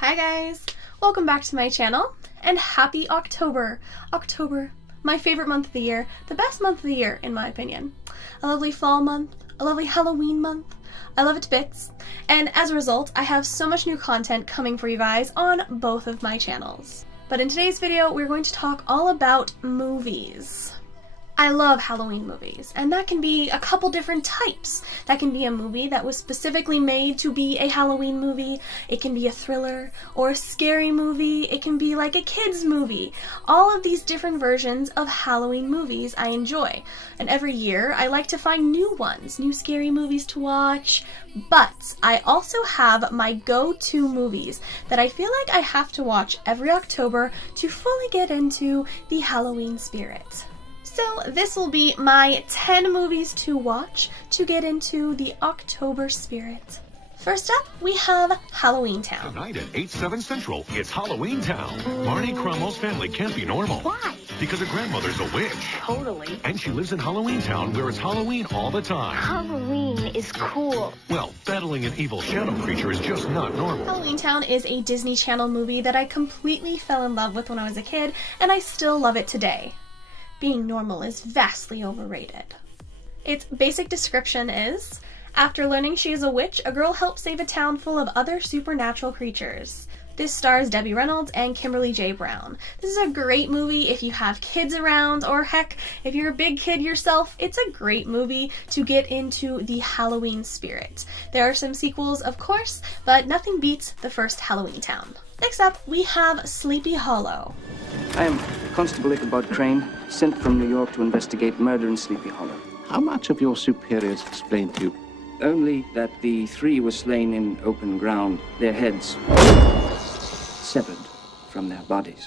Hi guys! Welcome back to my channel, and happy October! October, my favorite month of the year, the best month of the year in my opinion. A lovely fall month, a lovely Halloween month. I love it to bits, and as a result, I have so much new content coming for you guys on both of my channels. But in today's video, we're going to talk all about movies. I love Halloween movies, and that can be a couple different types. That can be a movie that was specifically made to be a Halloween movie. It can be a thriller or a scary movie. It can be like a kid's movie. All of these different versions of Halloween movies I enjoy. And every year I like to find new ones, new scary movies to watch. But I also have my go-to movies that I feel like I have to watch every October to fully get into the Halloween spirit. So this will be my 10 movies to watch to get into the October spirit. First up, we have Halloween Town. Tonight at 8/7 Central, it's Halloween Town. Marnie Cromwell's family can't be normal. Why? Because her grandmother's a witch. Totally. And she lives in Halloween Town, where it's Halloween all the time. Halloween is cool. Well, battling an evil shadow creature is just not normal. Halloween Town is a Disney Channel movie that I completely fell in love with when I was a kid, and I still love it today. Being normal is vastly overrated. Its basic description is, after learning she is a witch, a girl helps save a town full of other supernatural creatures. This stars Debbie Reynolds and Kimberly J. Brown. This is a great movie if you have kids around, or heck, if you're a big kid yourself, it's a great movie to get into the Halloween spirit. There are some sequels, of course, but nothing beats the first Halloween Town. Next up, we have Sleepy Hollow. I am Constable Ichabod Crane, sent from New York to investigate murder in Sleepy Hollow. How much have your superiors explained to you? Only that the three were slain in open ground, their heads severed from their bodies.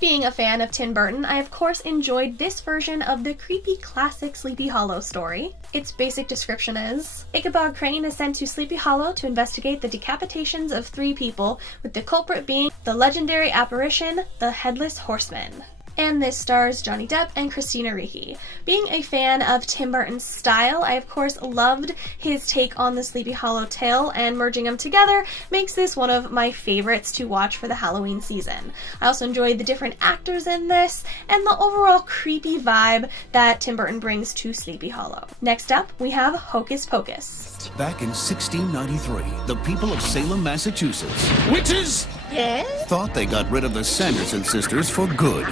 Being a fan of Tim Burton, I of course enjoyed this version of the creepy classic Sleepy Hollow story. Its basic description is, Ichabod Crane is sent to Sleepy Hollow to investigate the decapitations of 3 people, with the culprit being the legendary apparition, the Headless Horseman. And this stars Johnny Depp and Christina Ricci. Being a fan of Tim Burton's style, I of course loved his take on the Sleepy Hollow tale, and merging them together makes this one of my favorites to watch for the Halloween season. I also enjoyed the different actors in this, and the overall creepy vibe that Tim Burton brings to Sleepy Hollow. Next up, we have Hocus Pocus. Back in 1693, the people of Salem, Massachusetts Witches? Yes? thought they got rid of the Sanderson sisters for good.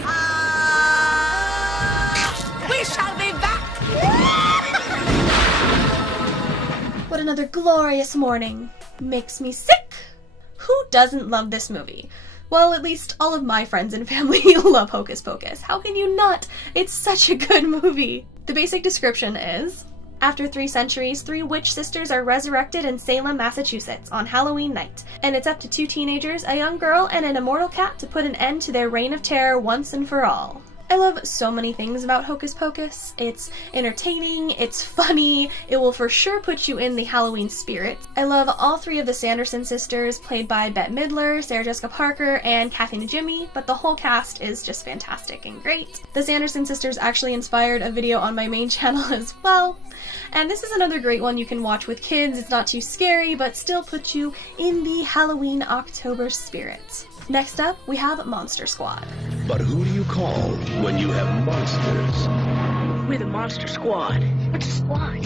We shall be back! What another glorious morning. Makes me sick. Who doesn't love this movie? Well, at least all of my friends and family love Hocus Pocus. How can you not? It's such a good movie. The basic description is, after 3 centuries, 3 witch sisters are resurrected in Salem, Massachusetts on Halloween night, and it's up to 2 teenagers, a young girl, and an immortal cat to put an end to their reign of terror once and for all. I love so many things about Hocus Pocus. It's entertaining, it's funny, it will for sure put you in the Halloween spirit. I love all 3 of the Sanderson sisters, played by Bette Midler, Sarah Jessica Parker, and Kathy Najimy, but the whole cast is just fantastic and great. The Sanderson sisters actually inspired a video on my main channel as well. And this is another great one you can watch with kids. It's not too scary, but still puts you in the Halloween October spirit. Next up, we have Monster Squad. But who do you call when you have monsters? We're the Monster Squad. What's a squad?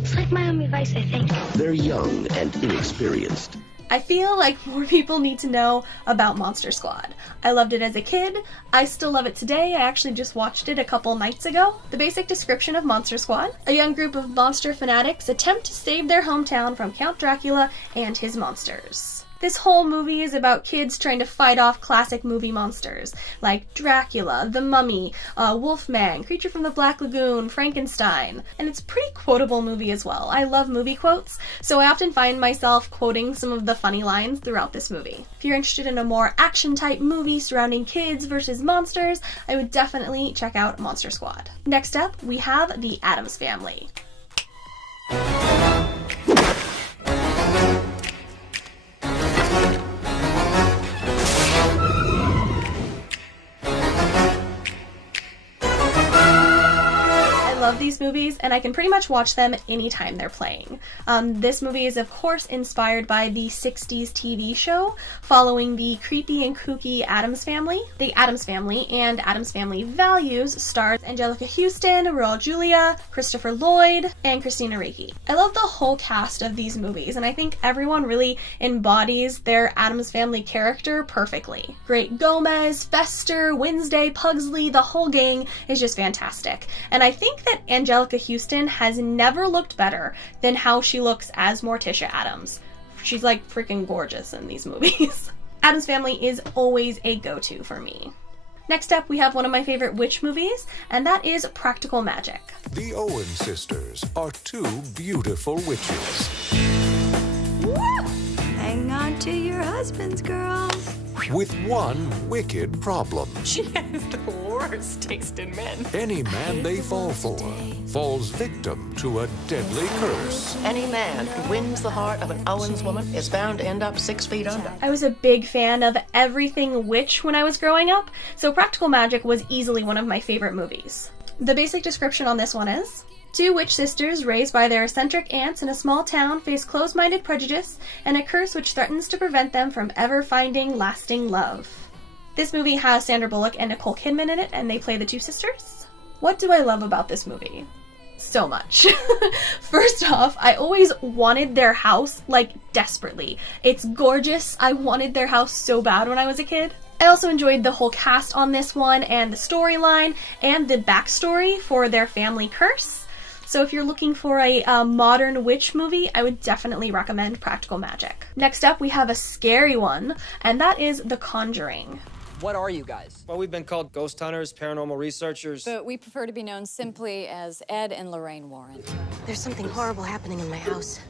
It's like Miami Vice, I think. They're young and inexperienced. I feel like more people need to know about Monster Squad. I loved it as a kid. I still love it today. I actually just watched it a couple nights ago. The basic description of Monster Squad: a young group of monster fanatics attempt to save their hometown from Count Dracula and his monsters. This whole movie is about kids trying to fight off classic movie monsters like Dracula, the Mummy, Wolfman, Creature from the Black Lagoon, Frankenstein. And it's a pretty quotable movie as well. I love movie quotes, so I often find myself quoting some of the funny lines throughout this movie. If you're interested in a more action-type movie surrounding kids versus monsters, I would definitely check out Monster Squad. Next up, we have The Addams Family. love these movies, and I can pretty much watch them anytime they're playing. This movie is, of course, inspired by the 60s TV show following the creepy and kooky Addams Family. The Addams Family and Addams Family Values stars Anjelica Huston, Raul Julia, Christopher Lloyd, and Christina Ricci. I love the whole cast of these movies, and I think everyone really embodies their Addams Family character perfectly. Great Gomez, Fester, Wednesday, Pugsley, the whole gang is just fantastic. And I think that Anjelica Huston has never looked better than how she looks as Morticia Addams. She's like freaking gorgeous in these movies. Addams Family is always a go-to for me. Next up, we have one of my favorite witch movies, and that is Practical Magic. The Owen sisters are two beautiful witches. Hang on to your husbands, girls. With one wicked problem. She has the worst taste in men. Any man they fall for falls victim to a deadly curse. Any man who wins the heart of an Owens woman is bound to end up 6 feet under. I was a big fan of everything witch when I was growing up, so Practical Magic was easily one of my favorite movies. The basic description on this one is: two witch sisters raised by their eccentric aunts in a small town face closed-minded prejudice and a curse which threatens to prevent them from ever finding lasting love. This movie has Sandra Bullock and Nicole Kidman in it, and they play the two sisters. What do I love about this movie? So much. First off, I always wanted their house, like, desperately. It's gorgeous. I wanted their house so bad when I was a kid. I also enjoyed the whole cast on this one, and the storyline, and the backstory for their family curse. So if you're looking for a modern witch movie, I would definitely recommend Practical Magic. Next up, we have a scary one, and that is The Conjuring. What are you guys? Well, we've been called ghost hunters, paranormal researchers. But we prefer to be known simply as Ed and Lorraine Warren. There's something horrible happening in my house.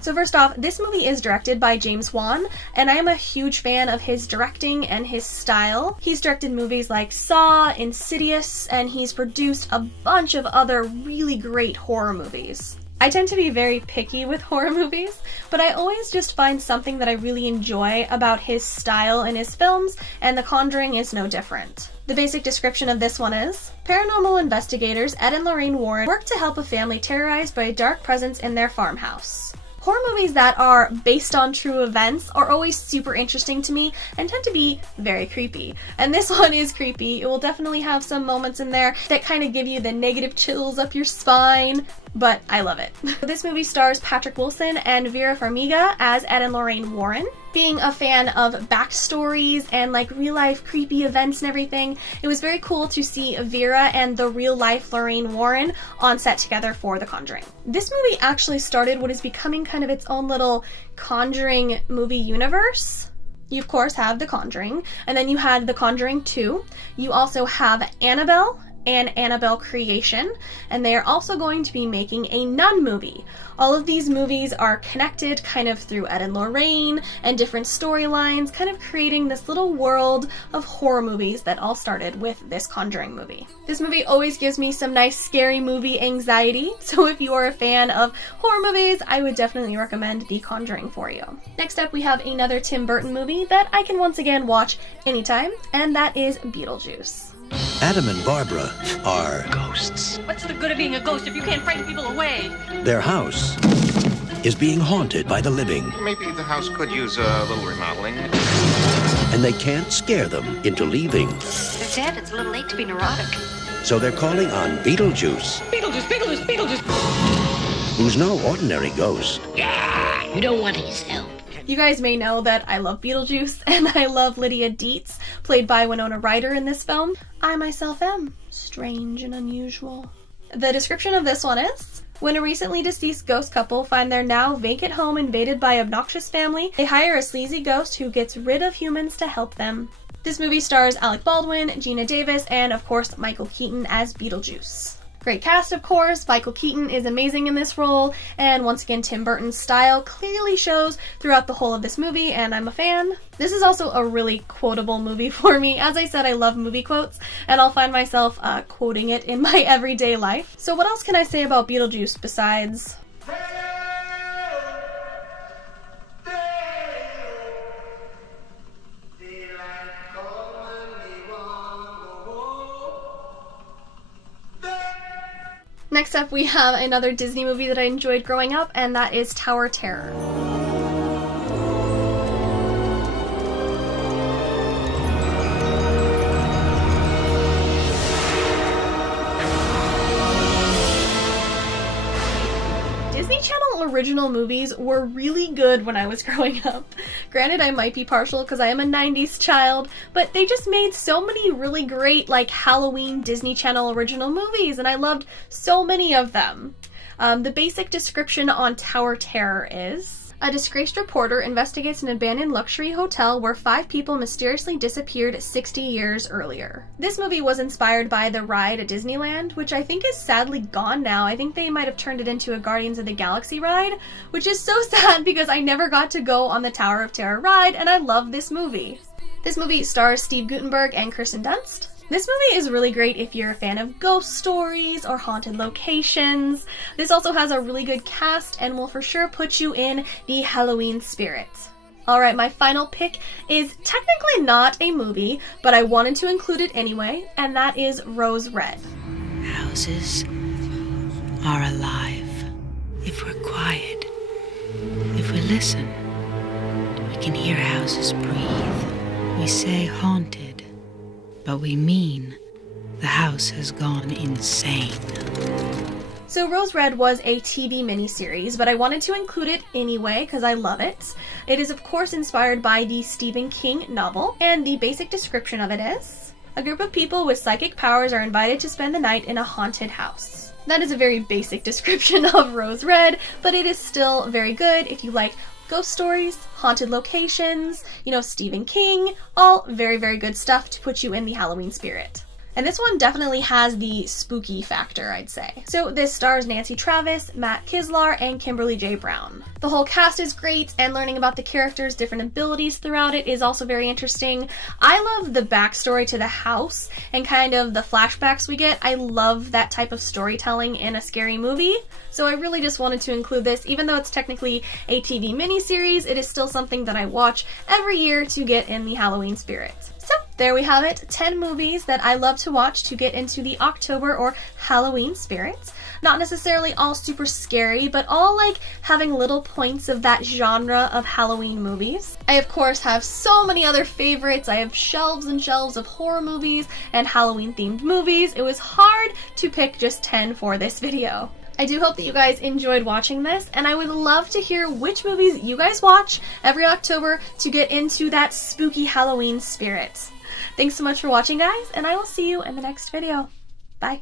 So first off, this movie is directed by James Wan, and I am a huge fan of his directing and his style. He's directed movies like Saw, Insidious, and he's produced a bunch of other really great horror movies. I tend to be very picky with horror movies, but I always just find something that I really enjoy about his style in his films, and The Conjuring is no different. The basic description of this one is: paranormal investigators Ed and Lorraine Warren work to help a family terrorized by a dark presence in their farmhouse. Horror movies that are based on true events are always super interesting to me and tend to be very creepy. And this one is creepy. It will definitely have some moments in there that kind of give you the negative chills up your spine, but I love it. This movie stars Patrick Wilson and Vera Farmiga as Ed and Lorraine Warren. Being a fan of backstories and like real life creepy events and everything, it was very cool to see Vera and the real life Lorraine Warren on set together for The Conjuring. This movie actually started what is becoming kind of its own little Conjuring movie universe. You of course have The Conjuring, and then you had The Conjuring 2. You also have Annabelle and Annabelle Creation, and they are also going to be making a Nun movie. All of these movies are connected kind of through Ed and Lorraine and different storylines, kind of creating this little world of horror movies that all started with this Conjuring movie. This movie always gives me some nice scary movie anxiety, so if you are a fan of horror movies, I would definitely recommend The Conjuring for you. Next up, we have another Tim Burton movie that I can once again watch anytime, and that is Beetlejuice. Adam and Barbara are ghosts. What's the good of being a ghost if you can't frighten people away? Their house is being haunted by the living. Maybe the house could use a little remodeling. And they can't scare them into leaving. They're dead. It's a little late to be neurotic. So they're calling on Beetlejuice. Beetlejuice, Beetlejuice, Beetlejuice! Who's no ordinary ghost. Yeah, you don't want his help. You guys may know that I love Beetlejuice, and I love Lydia Dietz, played by Winona Ryder in this film. I myself am strange and unusual. The description of this one is: when a recently deceased ghost couple find their now vacant home invaded by an obnoxious family, they hire a sleazy ghost who gets rid of humans to help them. This movie stars Alec Baldwin, Geena Davis, and of course Michael Keaton as Beetlejuice. Great cast, of course. Michael Keaton is amazing in this role, and once again, Tim Burton's style clearly shows throughout the whole of this movie, and I'm a fan. This is also a really quotable movie for me. As I said, I love movie quotes, and I'll find myself quoting it in my everyday life. So what else can I say about Beetlejuice besides... Next up, we have another Disney movie that I enjoyed growing up, and that is Tower Terror. Disney Channel original movies were really good when I was growing up. Granted, I might be partial because I am a 90s child, but they just made so many really great, like, Halloween Disney Channel original movies, and I loved so many of them. The basic description on Tower Terror is: a disgraced reporter investigates an abandoned luxury hotel where 5 people mysteriously disappeared 60 years earlier. This movie was inspired by the ride at Disneyland, which I think is sadly gone now. I think they might have turned it into a Guardians of the Galaxy ride, which is so sad because I never got to go on the Tower of Terror ride, and I love this movie. This movie stars Steve Guttenberg and Kirsten Dunst. This movie is really great if you're a fan of ghost stories or haunted locations. This also has a really good cast and will for sure put you in the Halloween spirit. Alright, my final pick is technically not a movie, but I wanted to include it anyway, and that is Rose Red. Houses are alive if we're quiet. If we listen, we can hear houses breathe. We say haunted, but we mean the house has gone insane. So Rose Red was a TV miniseries, but I wanted to include it anyway because I love it. It is of course inspired by the Stephen King novel, and the basic description of it is: a group of people with psychic powers are invited to spend the night in a haunted house. That is a very basic description of Rose Red, but it is still very good if you like ghost stories, haunted locations, you know, Stephen King, all very, very good stuff to put you in the Halloween spirit. And this one definitely has the spooky factor, I'd say. So this stars Nancy Travis, Matt Kislar, and Kimberly J. Brown. The whole cast is great, and learning about the characters' different abilities throughout it is also very interesting. I love the backstory to the house and kind of the flashbacks we get. I love that type of storytelling in a scary movie. So I really just wanted to include this. Even though it's technically a TV miniseries, it is still something that I watch every year to get in the Halloween spirit. So there we have it, 10 movies that I love to watch to get into the October or Halloween spirit. Not necessarily all super scary, but all like having little points of that genre of Halloween movies. I of course have so many other favorites. I have shelves and shelves of horror movies and Halloween themed movies. It was hard to pick just 10 for this video. I do hope that you guys enjoyed watching this, and I would love to hear which movies you guys watch every October to get into that spooky Halloween spirit. Thanks so much for watching, guys, and I will see you in the next video. Bye.